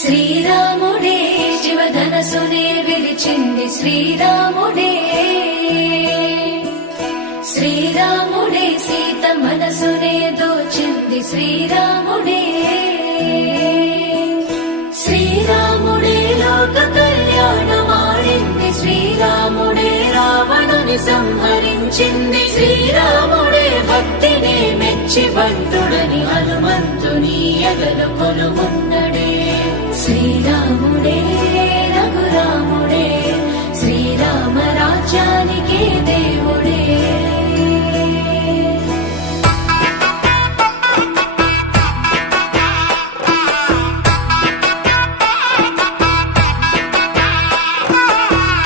శ్రీరాముడే జీవధనసునే విరిచింది శ్రీరాముడే, శ్రీరాముడే సీత మనసునే దోచింది శ్రీరాముడే, శ్రీరాముడే లోక కళ్యాణమాడింది శ్రీరాముడే రావణుని సంహరించింది శ్రీరాముడే భక్తిని మెచ్చి బంధుడని హనుమంతుని ఎగలు కొలువున్నడే శ్రీరాముడే రఘురాముడే శ్రీరామ రాజ్యానికే దేవుడే.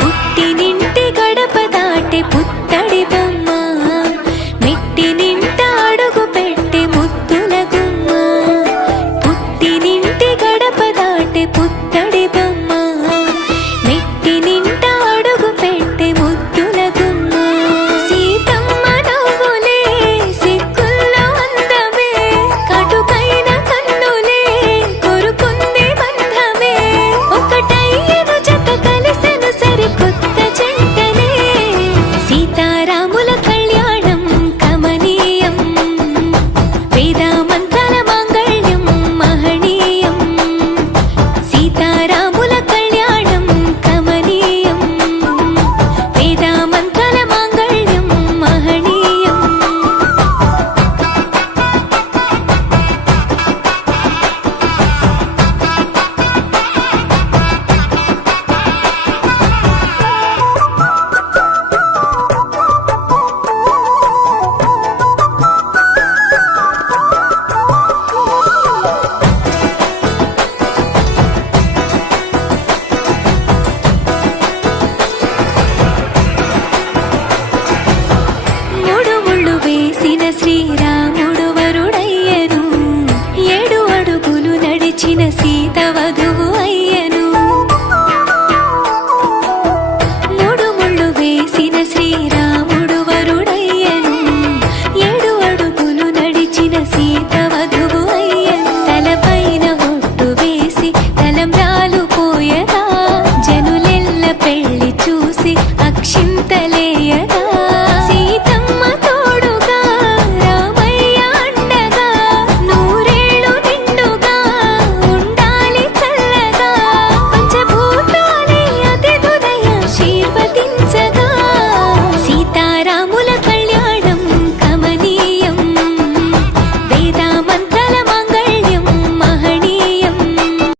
పుట్టినింటి గడప దాటి పుత్తడి బొమ్మ, మెట్టినింట అడుగు పెట్టి ముద్దుల గుమ్మ. పుట్టినింటి గడప దాటి పుత్తడి బొమ్మ, మెట్టినింట అడుగు పెట్టి ముద్దుల గుమ్మ. సీతమ్మ నవ్వులే సిగ్గుల్లో అందమే, కటుకైన కన్నులే కొరుకుంది బంధమే. ఒకటయ్యను జత కలిసెను సరికొత్త జంటనే, సీతారాముల కళ్యాణం కమనీయం, వేదామంతల మాంగళ్యం మహనీయం. సీతారాముల కళ్యాణం కమనీయం, వేదామంతల మాంగళ్యం మహనీయం. మూడు ముళ్ళు వేసిన శ్రీరాముడు వరుడయ్యను, 7 అడుగులు నడిచిన సీత వధువు